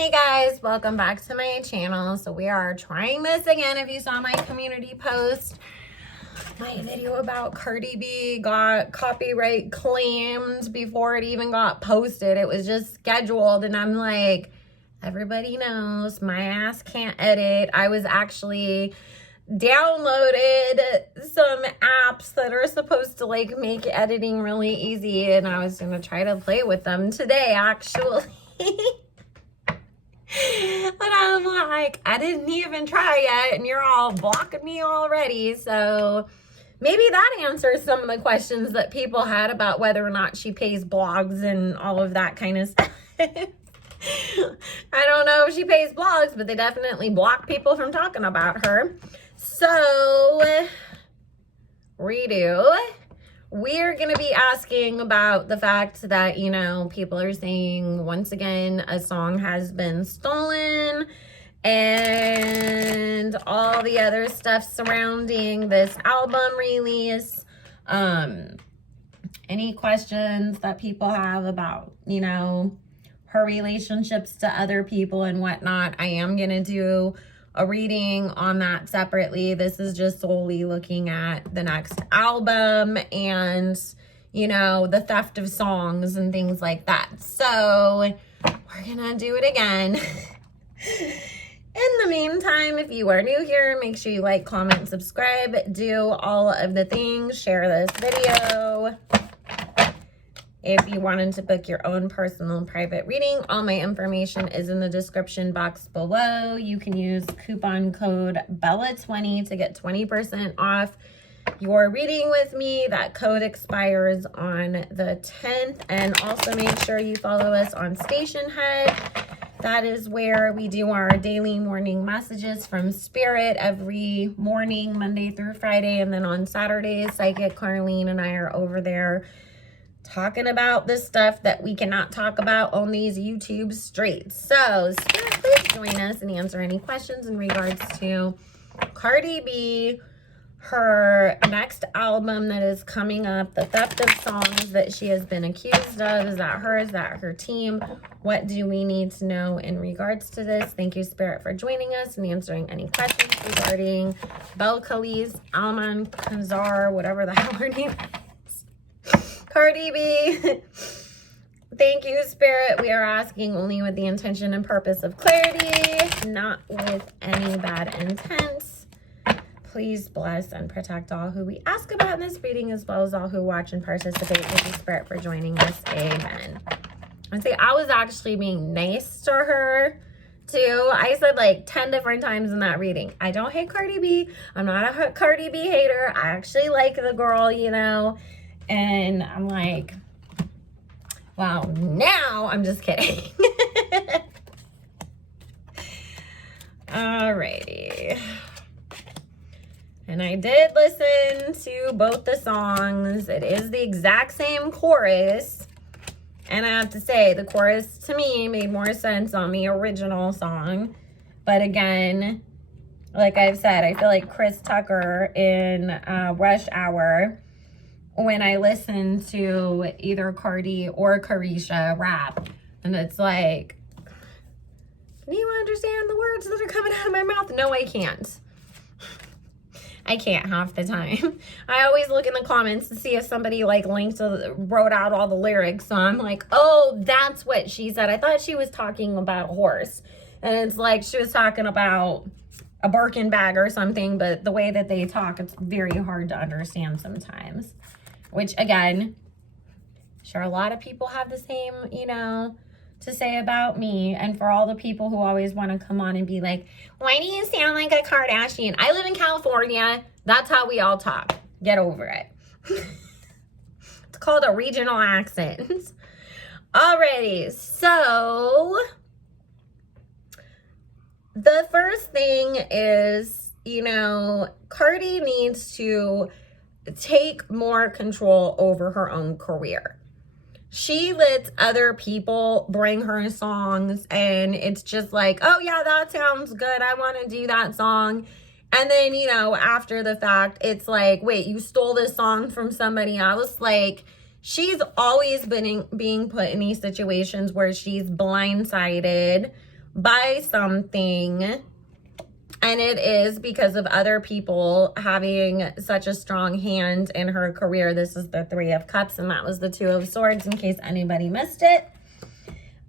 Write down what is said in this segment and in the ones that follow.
Hey guys, welcome back to my channel. So we are trying this again. If you saw my community post, my video about Cardi B got copyright claimed before it even got posted. It was just scheduled and I'm like, everybody knows my ass can't edit. I was actually downloaded some apps that are supposed to like make editing really easy and I was gonna try to play with them today actually. But I'm like, I didn't even try yet and you're all blocking me already. So maybe that answers some of the questions that people had about whether or not she pays blogs and all of that kind of stuff. I don't know if she pays blogs, but they definitely block people from talking about her. So, redo. We're going to be asking about the fact that, you know, people are saying once again a song has been stolen and all the other stuff surrounding this album release. Any questions that people have about, you know, her relationships to other people and whatnot. I am going to do a reading on that separately. This is just solely looking at the next album and, you know, the theft of songs and things like that. So we're gonna do it again. In the meantime, if you are new here, make sure you like, comment, subscribe, do all of the things, share this video. If you wanted to book your own personal private reading, all my information is in the description box below. You can use coupon code BELLA20 to get 20% off your reading with me. That code expires on the 10th. And also make sure you follow us on Stationhead. That is where we do our daily morning messages from Spirit every morning, Monday through Friday. And then on Saturdays, Psychic Carlene and I are over there talking about the stuff that we cannot talk about on these YouTube streets. So, Spirit, please join us and answer any questions in regards to Cardi B, her next album that is coming up, the theft of songs that she has been accused of. Is that her? Is that her team? What do we need to know in regards to this? Thank you, Spirit, for joining us and answering any questions regarding Belcalis, Alman Kazar, whatever the hell her name is. Cardi B. Thank you, Spirit. We are asking only with the intention and purpose of clarity, not with any bad intent. Please bless and protect all who we ask about in this reading, as well as all who watch and participate. Thank you, Spirit, for joining us. Amen. I'd say I was actually being nice to her, too. I said like 10 different times in that reading, I don't hate Cardi B. I'm not a Cardi B hater. I actually like the girl, you know. And I'm like, wow, now I'm just kidding. Alrighty. And I did listen to both the songs. It is the exact same chorus. And I have to say, the chorus to me made more sense on the original song. But again, like I've said, I feel like Chris Tucker in Rush Hour, when I listen to either Cardi or Carisha rap, and it's like, can you understand the words that are coming out of my mouth? No, I can't. I can't half the time. I always look in the comments to see if somebody like wrote out all the lyrics. So I'm like, oh, that's what she said. I thought she was talking about a horse. And it's like she was talking about a Birkin bag or something, but the way that they talk, it's very hard to understand sometimes. Which, again, sure, a lot of people have the same, you know, to say about me. And for all the people who always want to come on and be like, why do you sound like a Kardashian? I live in California. That's how we all talk. Get over it. It's called a regional accent. Alrighty, so the first thing is, you know, Cardi needs to take more control over her own career. She lets other people bring her songs and it's just like, oh yeah, that sounds good. I want to do that song. And then, you know, after the fact, it's like, wait, you stole this song from somebody else? Like, she's always been being put in these situations where she's blindsided by something, and it is because of other people having such a strong hand in her career. This is the Three of Cups, and that was the Two of Swords, in case anybody missed it.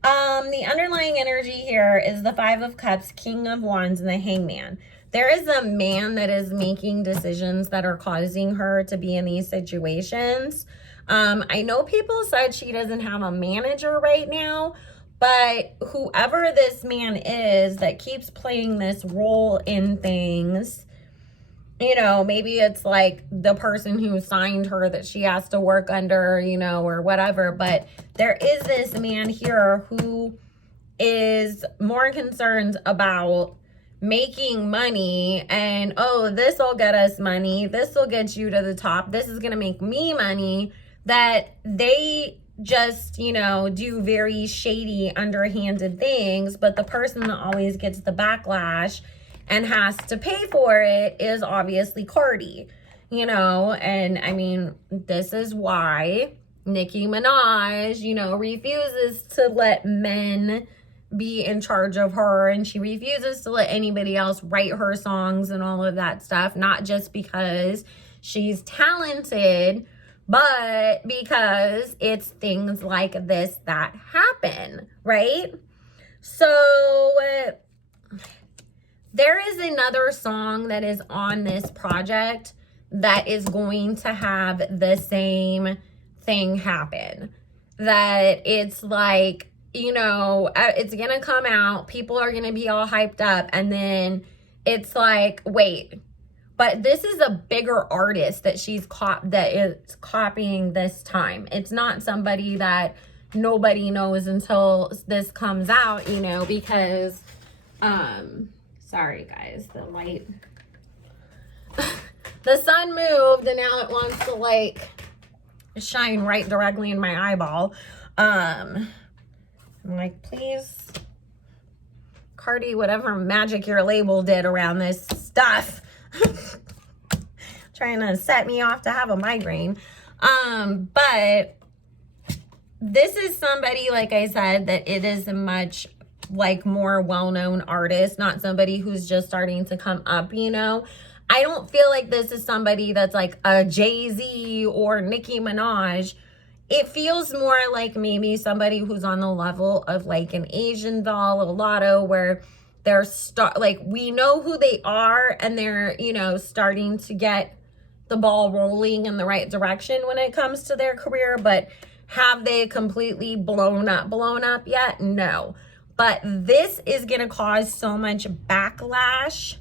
The underlying energy here is the Five of Cups, King of Wands, and the Hangman. There is a man that is making decisions that are causing her to be in these situations. I know people said she doesn't have a manager right now, but whoever this man is that keeps playing this role in things, you know, maybe it's like the person who signed her that she has to work under, you know, or whatever. But there is this man here who is more concerned about making money and, oh, this will get us money. This will get you to the top. This is going to make me money. That they just, you know, do very shady, underhanded things. But the person that always gets the backlash and has to pay for it is obviously Cardi, you know. And I mean, this is why Nicki Minaj, you know, refuses to let men be in charge of her, and she refuses to let anybody else write her songs and all of that stuff, not just because she's talented, but because it's things like this that happen, right? So there is another song that is on this project that is going to have the same thing happen. That it's like, you know, it's going to come out, people are going to be all hyped up, and then it's like, wait, but this is a bigger artist that she's that is copying this time. It's not somebody that nobody knows until this comes out, you know, because, sorry guys, the light, the sun moved and now it wants to like shine right directly in my eyeball. I'm like, please, Cardi, whatever magic your label did around this stuff, trying to set me off to have a migraine. But this is somebody, like I said, that it is a much like more well-known artist, not somebody who's just starting to come up, you know. I don't feel like this is somebody that's like a Jay-Z or Nicki Minaj. It feels more like maybe somebody who's on the level of like an Asian Doll, a Lotto, where they're like, we know who they are and they're, you know, starting to get the ball rolling in the right direction when it comes to their career. But have they completely blown up yet? No. But this is going to cause so much backlash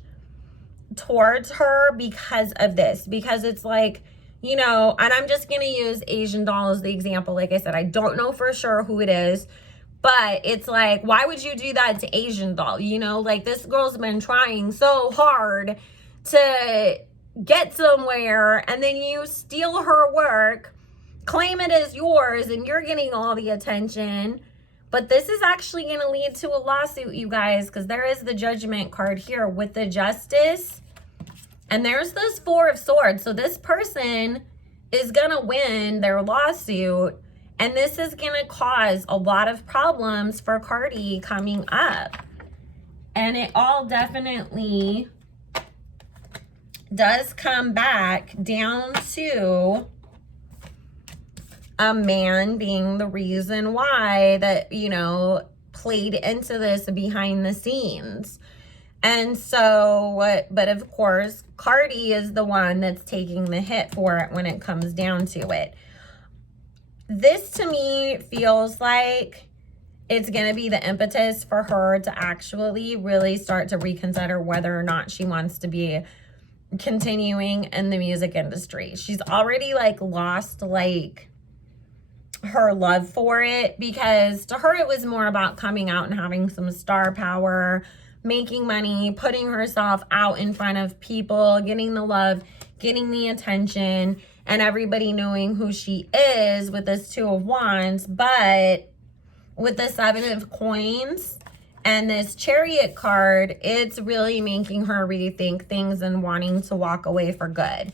towards her because of this, because it's like, you know, and I'm just going to use Asian Doll as the example. Like I said, I don't know for sure who it is, but it's like, why would you do that to Asian Doll? You know, like this girl's been trying so hard to get somewhere, and then you steal her work, claim it as yours, and you're getting all the attention. But this is actually going to lead to a lawsuit, you guys, because there is the Judgment card here with the Justice. And there's this Four of Swords. So this person is going to win their lawsuit. And this is going to cause a lot of problems for Cardi coming up. And it all definitely does come back down to a man being the reason why that, you know, played into this behind the scenes. And so, but of course, Cardi is the one that's taking the hit for it when it comes down to it. This to me feels like it's going to be the impetus for her to actually really start to reconsider whether or not she wants to be continuing in the music industry. She's already like lost like her love for it, because to her it was more about coming out and having some star power, making money, putting herself out in front of people, getting the love, getting the attention, and everybody knowing who she is with this Two of Wands. But with the Seven of Coins and this Chariot card, it's really making her rethink things and wanting to walk away for good.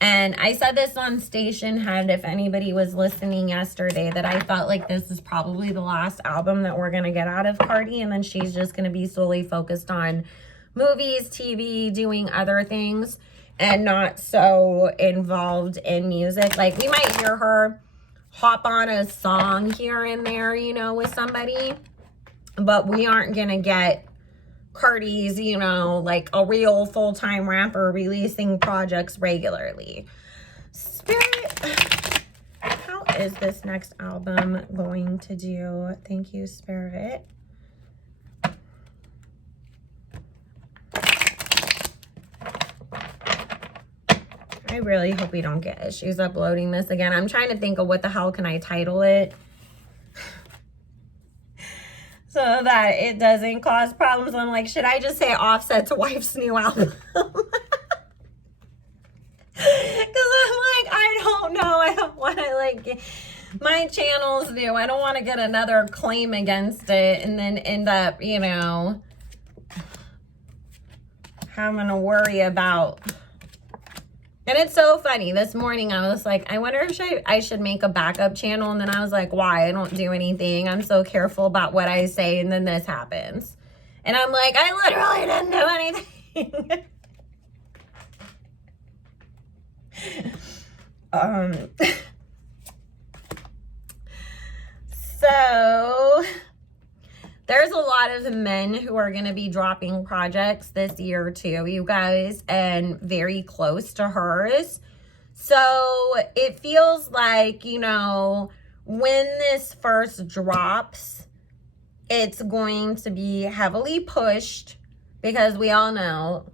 And I said this on Station Head, if anybody was listening yesterday, that I felt like this is probably the last album that we're going to get out of Cardi. And then she's just going to be solely focused on movies, TV, doing other things, and not so involved in music. Like, we might hear her hop on a song here and there, you know, with somebody, but we aren't going to get Cardi's, you know, like a real full-time rapper releasing projects regularly. Spirit, how is this next album going to do? Thank you, Spirit. I really hope we don't get issues uploading this again. I'm trying to think of what the hell can I title it so that it doesn't cause problems. I'm like, should I just say Offset's wife's new album? Because I'm like, I don't know. I don't want to, like, my channel's new. I don't want to get another claim against it and then end up, you know, having to worry about. And it's so funny. This morning I was like, I wonder if I should make a backup channel. And then I was like, why? I don't do anything. I'm so careful about what I say. And then this happens. And I'm like, I literally didn't do anything. So there's a lot of men who are going to be dropping projects this year too, you guys, and very close to hers. So it feels like, you know, when this first drops, it's going to be heavily pushed because we all know,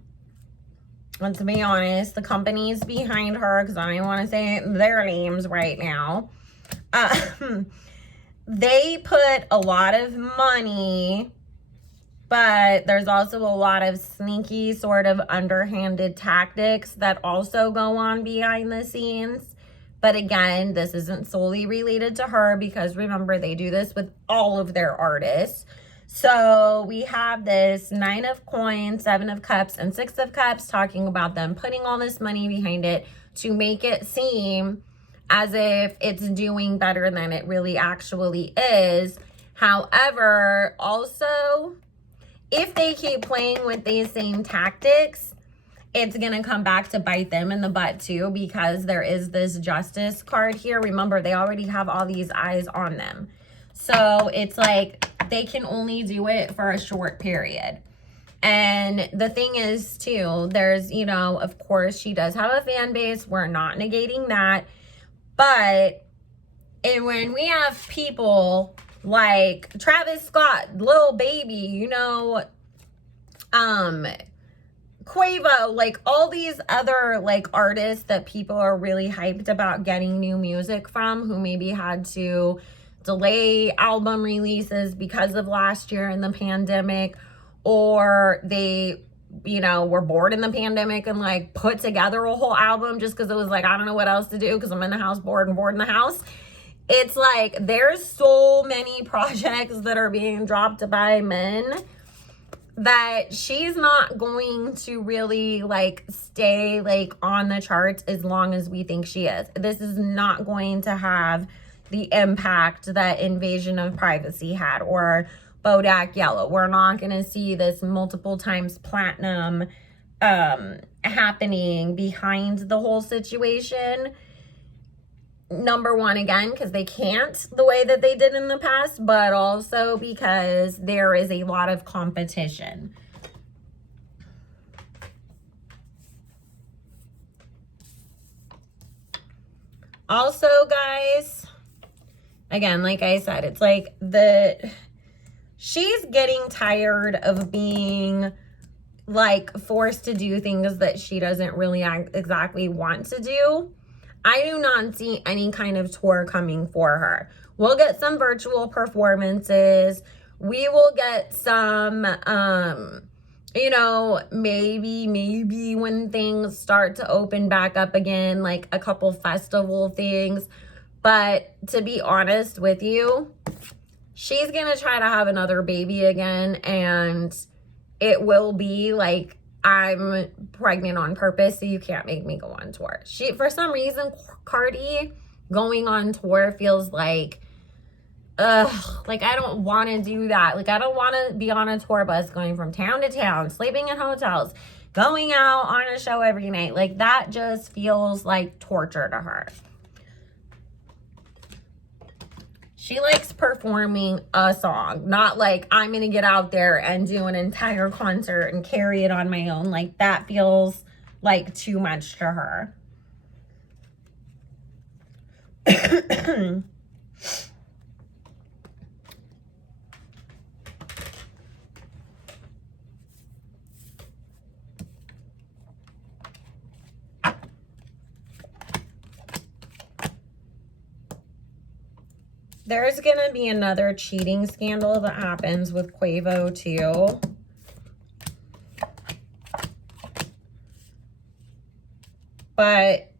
and to be honest, the companies behind her, because I don't want to say their names right now, they put a lot of money, but there's also a lot of sneaky sort of underhanded tactics that also go on behind the scenes. But again, this isn't solely related to her because remember, they do this with all of their artists. So we have this 9 of Coins, 7 of Cups, and 6 of Cups talking about them putting all this money behind it to make it seem as if it's doing better than it really actually is. However, also, if they keep playing with these same tactics, it's going to come back to bite them in the butt too, because there is this justice card here. Remember, they already have all these eyes on them. So it's like they can only do it for a short period. And the thing is too, there's, you know, of course, she does have a fan base. We're not negating that. But when we have people like Travis Scott, Lil Baby, you know, Quavo, like all these other like artists that people are really hyped about getting new music from, who maybe had to delay album releases because of last year and the pandemic, or they, you know, were bored in the pandemic and like put together a whole album just because it was like, I don't know what else to do because I'm in the house bored in the house. It's like there's so many projects that are being dropped by men that she's not going to really like stay like on the charts as long as we think she is. This is not going to have the impact that Invasion of Privacy had or Bodak Yellow. We're not going to see this multiple times platinum happening behind the whole situation. Number one, again, because they can't the way that they did in the past, but also because there is a lot of competition. Also, guys, again, like I said, it's like she's getting tired of being like forced to do things that she doesn't really exactly want to do. I do not see any kind of tour coming for her. We'll get some virtual performances. We will get some, you know, maybe when things start to open back up again, like a couple festival things. But to be honest with you, she's going to try to have another baby again. And it will be like I'm pregnant on purpose, so you can't make me go on tour. For some reason, Cardi going on tour feels like, like I don't want to do that. Like I don't want to be on a tour bus going from town to town, sleeping in hotels, going out on a show every night. Like that just feels like torture to her. She likes performing a song, not like I'm going to get out there and do an entire concert and carry it on my own. Like that feels like too much to her. There's going to be another cheating scandal that happens with Quavo too. But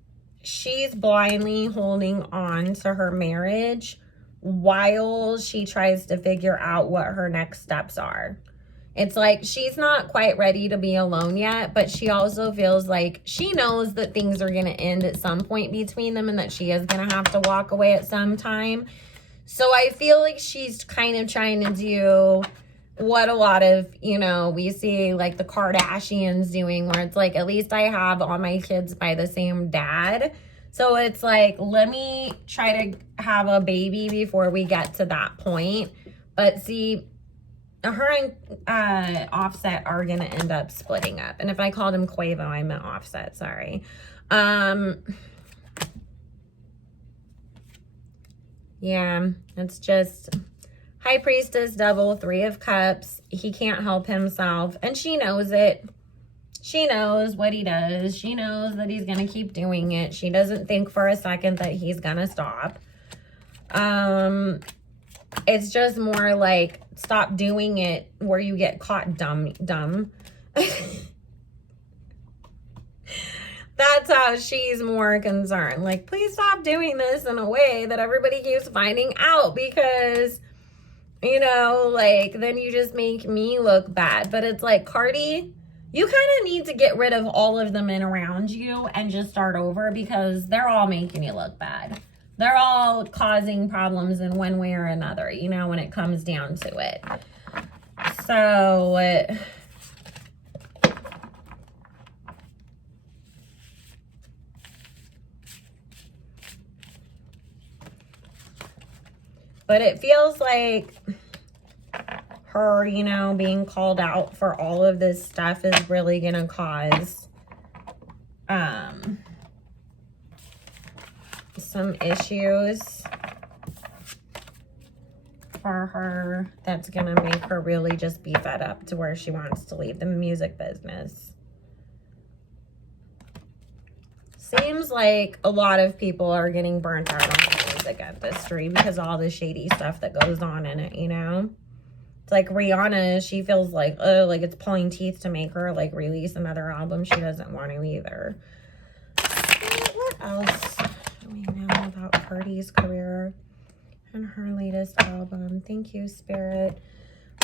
she's blindly holding on to her marriage while she tries to figure out what her next steps are. It's like she's not quite ready to be alone yet, but she also feels like she knows that things are going to end at some point between them and that she is going to have to walk away at some time. So I feel like she's kind of trying to do what a lot of, you know, we see like the Kardashians doing, where it's like, at least I have all my kids by the same dad. So it's like, let me try to have a baby before we get to that point. But see, her and Offset are going to end up splitting up. And if I called him Quavo, I meant Offset, sorry. Yeah, it's just High Priestess, Devil, Three of Cups. He can't help himself. And she knows it. She knows what he does. She knows that he's going to keep doing it. She doesn't think for a second that he's going to stop. It's just more like, stop doing it where you get caught dumb. That's how she's more concerned. Like, please stop doing this in a way that everybody keeps finding out, because, you know, like, then you just make me look bad. But it's like, Cardi, you kind of need to get rid of all of the men around you and just start over, because they're all making you look bad. They're all causing problems in one way or another, you know, when it comes down to it. So, but it feels like her, you know, being called out for all of this stuff is really going to cause some issues for her. That's going to make her really just be fed up to where she wants to leave the music business. Seems like a lot of people are getting burnt out on the music industry because of all the shady stuff that goes on in it, you know? It's like Rihanna, she feels like, oh, like it's pulling teeth to make her like release another album. She doesn't want to either. What else do we know about Cardi's career and her latest album? Thank you, Spirit.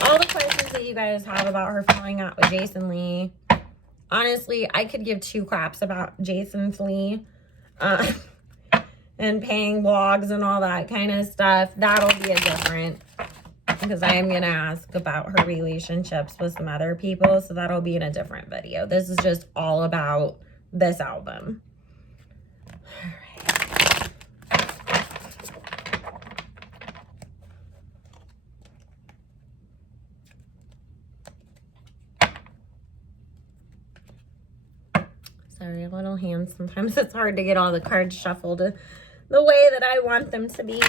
All the questions that you guys have about her falling out with Jason Lee. Honestly, I could give two craps about Jason Lee and paying blogs and all that kind of stuff. That'll be a different, because I am going to ask about her relationships with some other people. So that'll be in a different video. This is just all about this album. Sorry, little hands. Sometimes it's hard to get all the cards shuffled the way that I want them to be.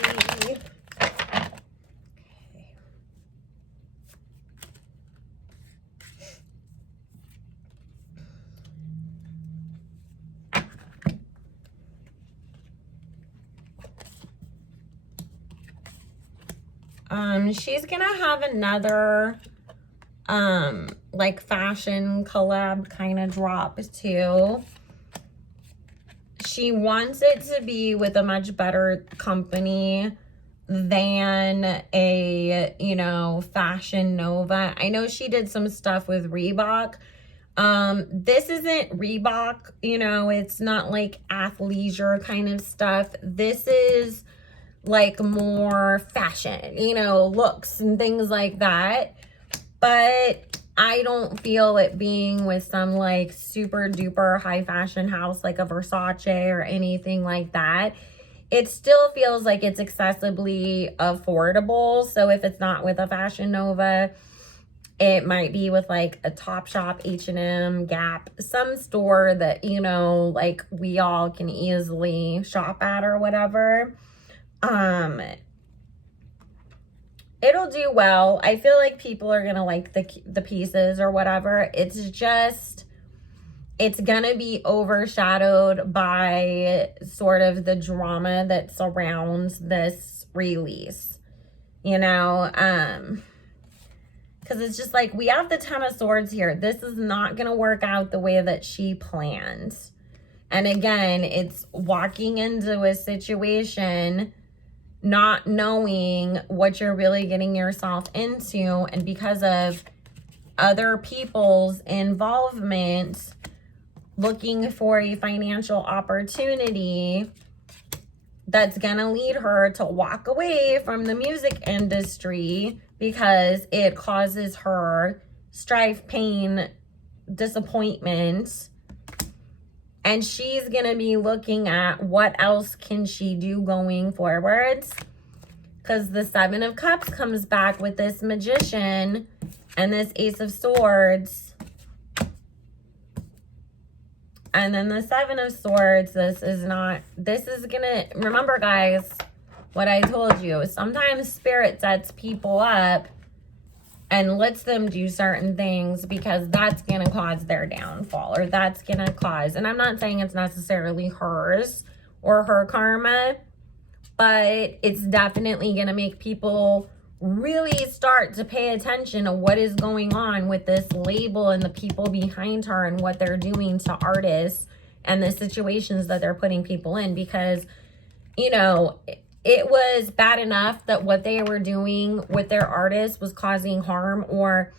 She's gonna have another like fashion collab kind of drop too. She wants it to be with a much better company than a, you know, Fashion Nova. I know she did some stuff with Reebok, This isn't Reebok, you know, it's not like athleisure kind of stuff. This is like more fashion, you know, looks and things like that. But I don't feel it being with some like super duper high fashion house like a Versace or anything like that. It still feels like it's accessibly affordable. So if it's not with a Fashion Nova, it might be with like a Topshop, H&M, Gap, some store that, you know, like we all can easily shop at or whatever. It'll do well. I feel like people are gonna like the pieces or whatever. It's just, it's gonna be overshadowed by sort of the drama that surrounds this release, you know. Because it's just like, we have the Ten of Swords here. This is not gonna work out the way that she planned. And again, it's walking into a situation not knowing what you're really getting yourself into, and because of other people's involvement, looking for a financial opportunity that's gonna lead her to walk away from the music industry because it causes her strife, pain, disappointment. And she's going to be looking at what else can she do going forwards. Because the Seven of Cups comes back with this Magician and this Ace of Swords. And then the Seven of Swords, this is going to, remember guys, what I told you. Sometimes Spirit sets people up and lets them do certain things because that's going to cause their downfall, or that's going to cause, and I'm not saying it's necessarily hers or her karma, but it's definitely going to make people really start to pay attention to what is going on with this label and the people behind her and what they're doing to artists and the situations that they're putting people in. Because, you know, it was bad enough that what they were doing with their artists was causing harm or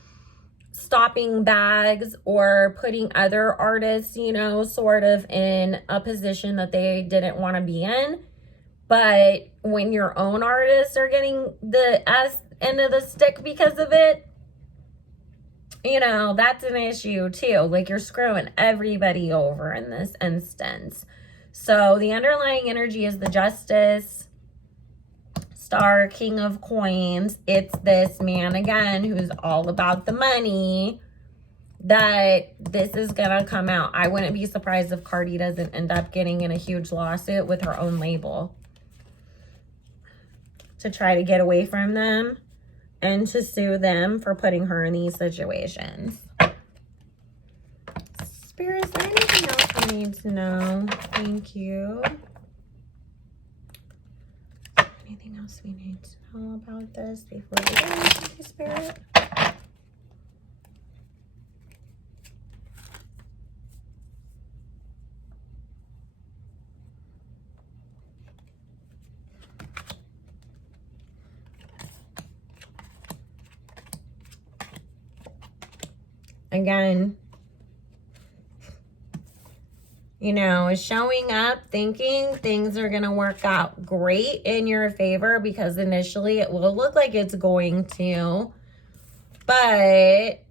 stopping bags or putting other artists, you know, sort of in a position that they didn't want to be in. But when your own artists are getting the end of the stick because of it, you know, that's an issue too. Like, you're screwing everybody over in this instance. So the underlying energy is the Justice, Star, King of Coins. It's this man again who's all about the money, that this is gonna come out. I wouldn't be surprised if Cardi doesn't end up getting in a huge lawsuit with her own label to try to get away from them and to sue them for putting her in these situations. Spirit, is there anything else we need to know? Thank you. Anything else we need to know about this before we go into the Spirit? Again, you know, showing up thinking things are going to work out great in your favor, because initially it will look like it's going to, but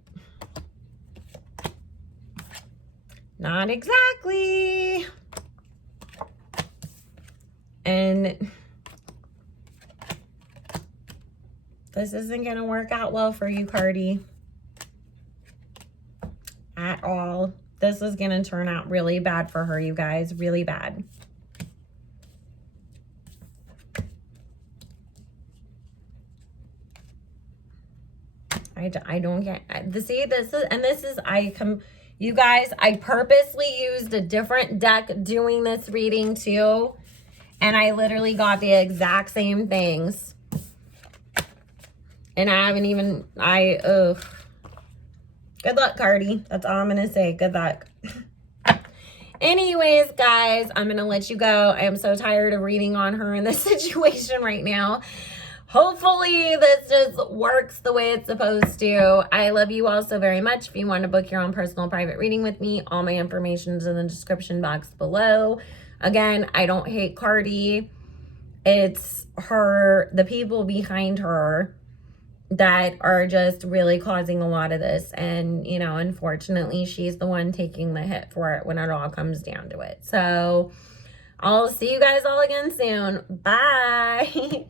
not exactly. And this isn't going to work out well for you, Cardi, at all. This is going to turn out really bad for her, you guys. Really bad. I don't get, see, you guys, I purposely used a different deck doing this reading too. And I literally got the exact same things. And I haven't even, ugh. Good luck, Cardi. That's all I'm going to say. Good luck. Anyways, guys, I'm going to let you go. I am so tired of reading on her in this situation right now. hopefully this just works the way it's supposed to. I love you all so very much. If you want to book your own personal private reading with me, all my information is in the description box below. Again, I don't hate Cardi. It's her, the people behind her that are just really causing a lot of this. And, you know, unfortunately, she's the one taking the hit for it when it all comes down to it. So I'll see you guys all again soon. Bye.